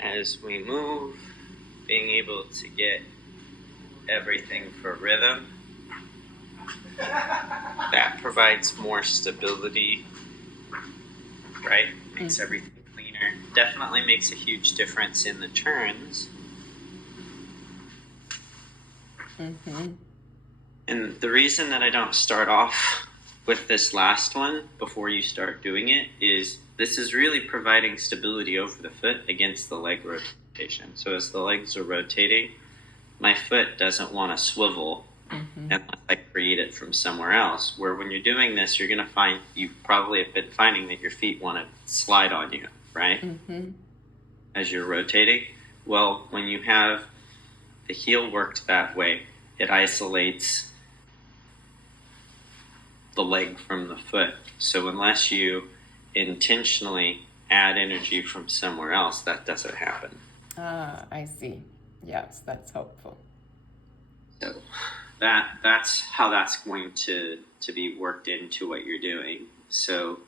as we move, being able to get everything for rhythm. That provides more stability, right? Makes everything cleaner. Definitely makes a huge difference in the turns. And the reason that I don't start off with this last one before you start doing it is this is really providing stability over the foot against the leg rotation. So as the legs are rotating, my foot doesn't want to swivel unless I create it from somewhere else. Where when you're doing this, you're going to find, you probably have been finding that your feet want to slide on you, right? As you're rotating. Well, when you have the heel worked that way, it isolates the leg from the foot. So unless you intentionally add energy from somewhere else, that doesn't happen. I see. Yes, that's helpful. So that's how that's going to be worked into what you're doing. So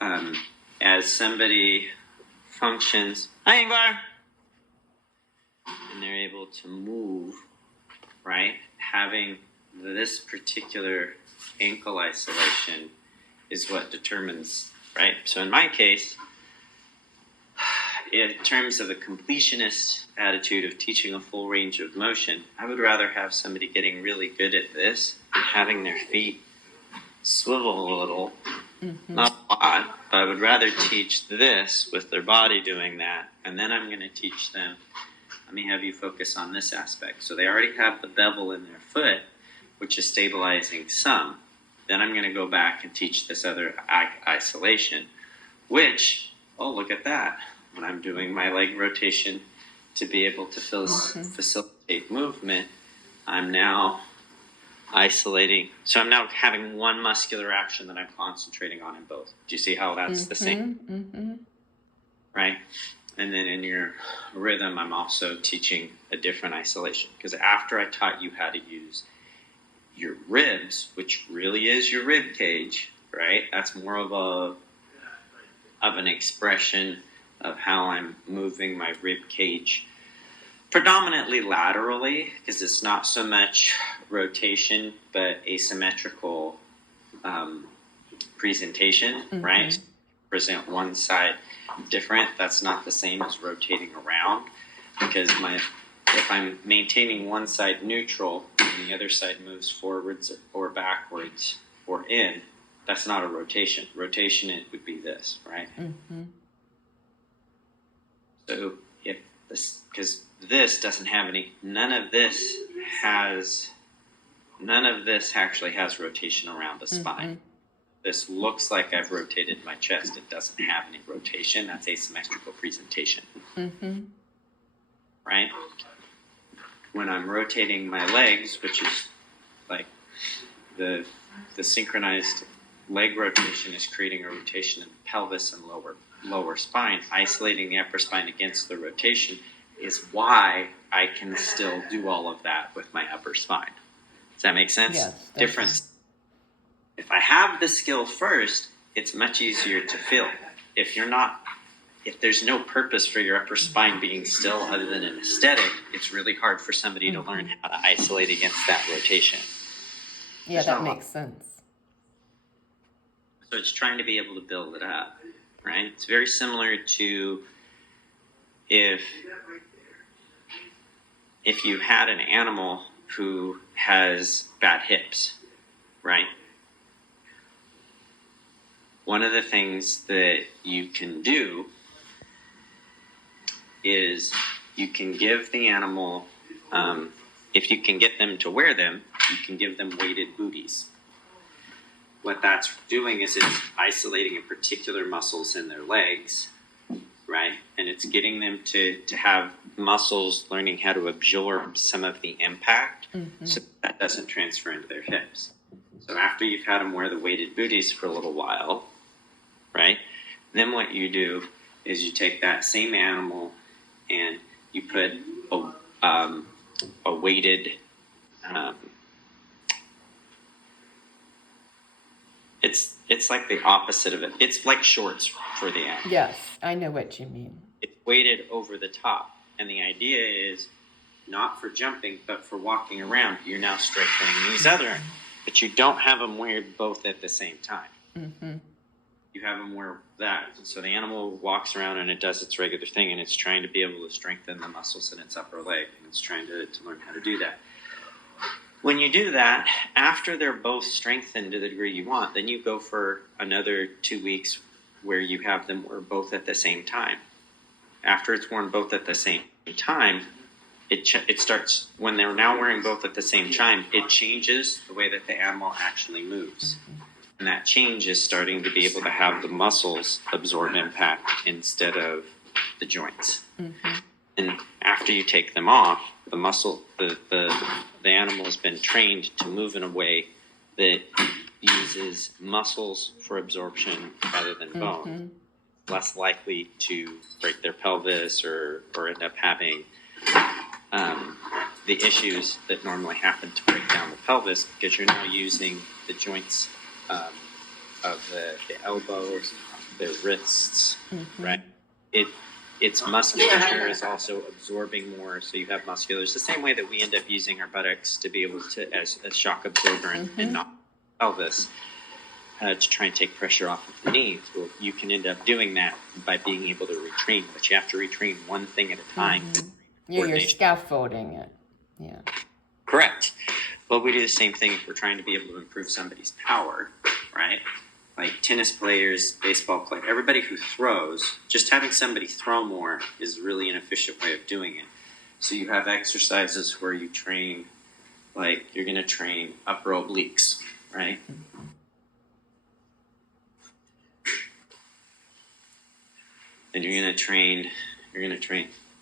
as somebody functions, hi Ingvar, and they're able to move, right? Having this particular ankle isolation is what determines, right? So in my case, in terms of a completionist attitude of teaching a full range of motion, I would rather have somebody getting really good at this and having their feet swivel a little, not a lot, but I would rather teach this with their body doing that, and then I'm going to teach them, let me have you focus on this aspect. So they already have the bevel in their foot, which is stabilizing some. Then I'm going to go back and teach this other isolation, which, oh, look at that. When I'm doing my leg rotation to be able to facilitate movement, I'm now isolating. So I'm now having one muscular action that I'm concentrating on in both. Do you see how that's the same? Right? And then in your rhythm, I'm also teaching a different isolation. Because after I taught you how to use your ribs, which really is your rib cage, right? That's more of an expression of how I'm moving my rib cage, predominantly laterally, because it's not so much rotation, but asymmetrical presentation, right? Present one side different. That's not the same as rotating around, because if I'm maintaining one side neutral and the other side moves forwards or backwards or in, that's not a rotation. Rotation, it would be this, right? So if this, because this doesn't have any, none of this actually has rotation around the spine. This looks like I've rotated my chest. It doesn't have any rotation. That's asymmetrical presentation. Right? When I'm rotating my legs, which is like the synchronized leg rotation is creating a rotation in the pelvis and lower spine, isolating the upper spine against the rotation is why I can still do all of that with my upper spine. Does that make sense? Yes. Difference. If I have the skill first, it's much easier to feel. If there's no purpose for your upper spine being still other than an aesthetic, it's really hard for somebody to learn how to isolate against that rotation. Yeah, that makes sense. So it's trying to be able to build it up, right? It's very similar to if you had an animal who has bad hips, right? One of the things that you can do is you can give the animal, if you can get them to wear them, you can give them weighted booties. What that's doing is it's isolating in particular muscles in their legs, right? And it's getting them to have muscles learning how to absorb some of the impact so that doesn't transfer into their hips. So after you've had them wear the weighted booties for a little while, right? Then what you do is you take that same animal and you put a weighted, it's like the opposite of it. It's like shorts for the animal. Yes, I know what you mean. It's weighted over the top. And the idea is not for jumping, but for walking around. You're now strengthening these other, but you don't have them weighed both at the same time. Mm-hmm. You have them where that. So the animal walks around and it does its regular thing, and it's trying to be able to strengthen the muscles in its upper leg, and it's trying to learn how to do that. When you do that, after they're both strengthened to the degree you want, then you go for another 2 weeks where you have them wear both at the same time. After it's worn both at the same time, it starts, when they're now wearing both at the same time, it changes the way that the animal actually moves. And that change is starting to be able to have the muscles absorb impact instead of the joints. Mm-hmm. And after you take them off, the animal has been trained to move in a way that uses muscles for absorption rather than bone. Less likely to break their pelvis or end up having the issues that normally happen to break down the pelvis, because you're now using the joints of the elbows, the wrists, right? Its musculature is also absorbing more, so you have muscular. It's the same way that we end up using our buttocks to be able to, as a shock absorber and not pelvis, to try and take pressure off of the knees. Well, you can end up doing that by being able to retrain, but you have to retrain one thing at a time. Yeah, you're scaffolding it. Yeah. Correct. Well, we do the same thing if we're trying to be able to improve somebody's power, right? Like tennis players, baseball players, everybody who throws, just having somebody throw more is really an efficient way of doing it. So you have exercises where you train, like you're going to train upper obliques, right? And you're going to train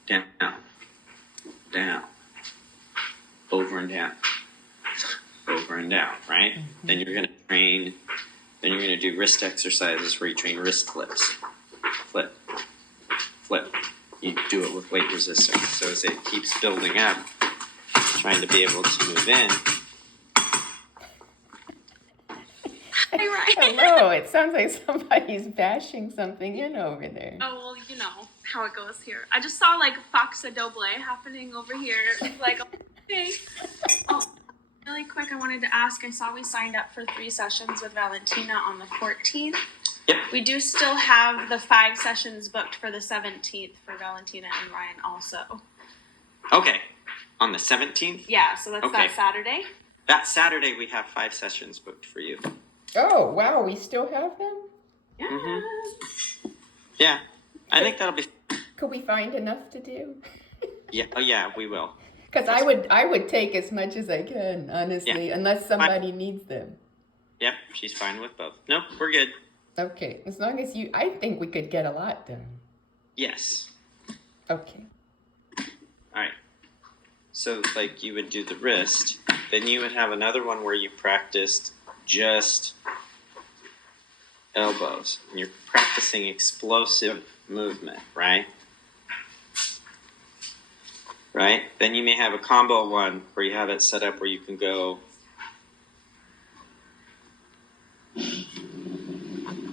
down, down, over and down, over and down, right? Then you're going to do wrist exercises where you train wrist flips. Flip, flip. You do it with weight resistance. So as it keeps building up, trying to be able to move in. Hey, Ryan. Hello, it sounds like somebody's bashing something in over there. Oh, well, you know how it goes here. I just saw, like, Foxa Doble happening over here. Like, okay. Oh, really quick, I wanted to ask, I saw we signed up for 3 sessions with Valentina on the 14th. Yep. We do still have the 5 sessions booked for the 17th for Valentina and Ryan also. Okay. On the 17th? Yeah, so that's that Saturday. That Saturday, we have 5 sessions booked for you. Oh, wow, we still have them? Yeah. Mm-hmm. Yeah, I think that'll be. Could we find enough to do? Yeah, oh yeah, we will. Because I would take as much as I can, honestly, unless somebody needs them. Yep, she's fine with both. Nope, we're good. Okay, as long as I think we could get a lot done. Yes. Okay. All right. So, like, you would do the wrist, then you would have another one where you practiced just elbows. And you're practicing explosive movement, right? Right? Then you may have a combo one where you have it set up where you can go,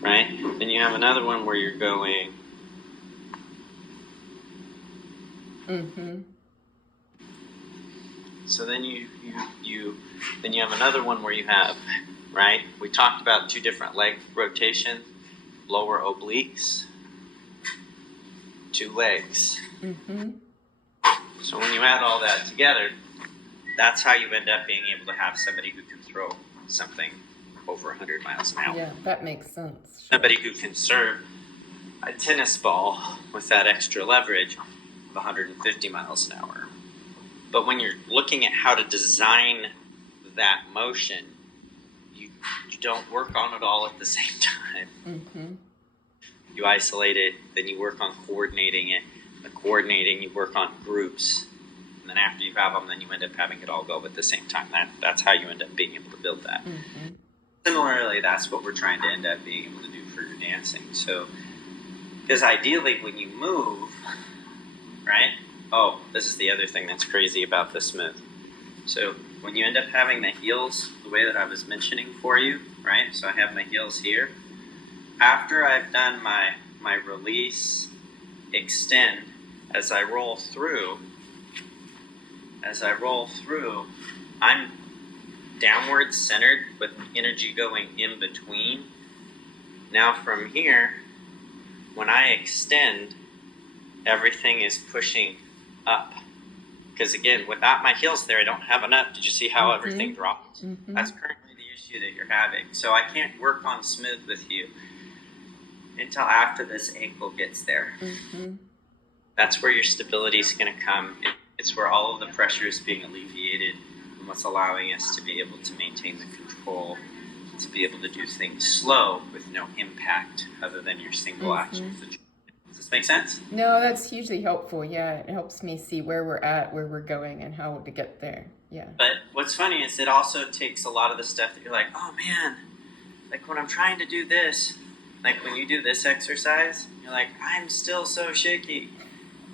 right? Then you have another one where you're going, so then you have another one where you have, right? We talked about 2 different leg rotation, lower obliques, 2 legs. So when you add all that together, that's how you end up being able to have somebody who can throw something over 100 miles an hour. Yeah, that makes sense. Sure. Somebody who can serve a tennis ball with that extra leverage of 150 miles an hour. But when you're looking at how to design that motion, you don't work on it all at the same time. You isolate it, then you work on coordinating it. The coordinating, you work on groups, and then after you have them, then you end up having it all go at the same time. That's how you end up being able to build that. Similarly, that's what we're trying to end up being able to do for your dancing. So, because ideally when you move, right? Oh, this is the other thing that's crazy about this move. So when you end up having the heels the way that I was mentioning for you, right? So I have my heels here. After I've done my release extend, as I roll through, I'm downward centered with energy going in between. Now from here, when I extend, everything is pushing up. Because again, without my heels there, I don't have enough. Did you see how everything dropped? That's currently the issue that you're having. So I can't work on smooth with you until after this ankle gets there. That's where your stability is going to come. It's where all of the pressure is being alleviated and what's allowing us to be able to maintain the control, to be able to do things slow with no impact other than your single action. Does this make sense? No, that's hugely helpful. Yeah, it helps me see where we're at, where we're going, and how to get there. Yeah. But what's funny is it also takes a lot of the stuff that you're like, oh man, like when I'm trying to do this, like when you do this exercise, you're like, I'm still so shaky.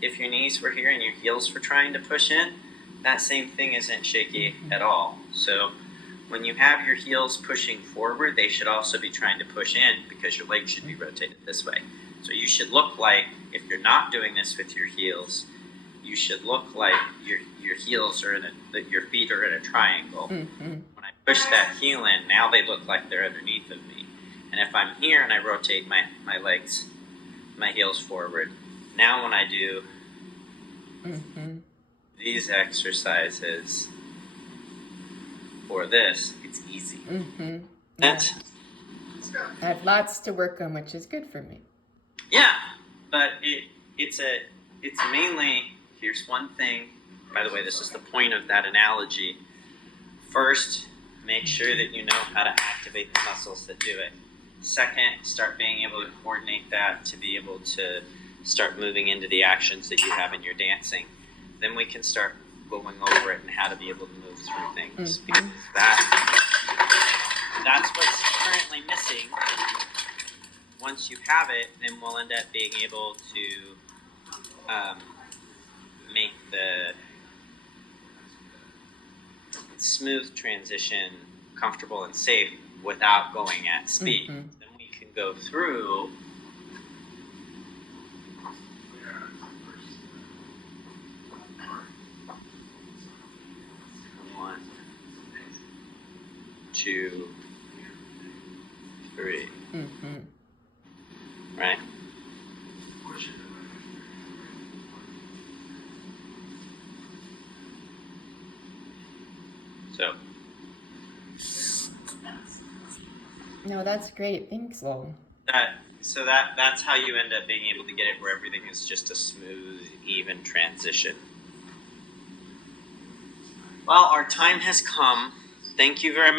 If your knees were here and your heels were trying to push in, that same thing isn't shaky at all. So when you have your heels pushing forward, they should also be trying to push in because your legs should be rotated this way. So you should look like, if you're not doing this with your heels, you should look like your heels are your feet are in a triangle. When I push that heel in, now they look like they're underneath of me. And if I'm here and I rotate my legs, my heels forward, now when I do these exercises for this, it's easy. Yeah. I have lots to work on, which is good for me. Yeah, but it's mainly, here's one thing, by the way, this is the point of that analogy. First, make sure that you know how to activate the muscles that do it. Second, start being able to coordinate that to be able to start moving into the actions that you have in your dancing. Then we can start going over it and how to be able to move through things. Because that's what's currently missing. Once you have it, then we'll end up being able to make the smooth transition comfortable and safe without going at speed. Then we can go through one, two, three. Right? No, that's great. Thanks, Lowell. That's how you end up being able to get it where everything is just a smooth, even transition. Well, our time has come. Thank you very much.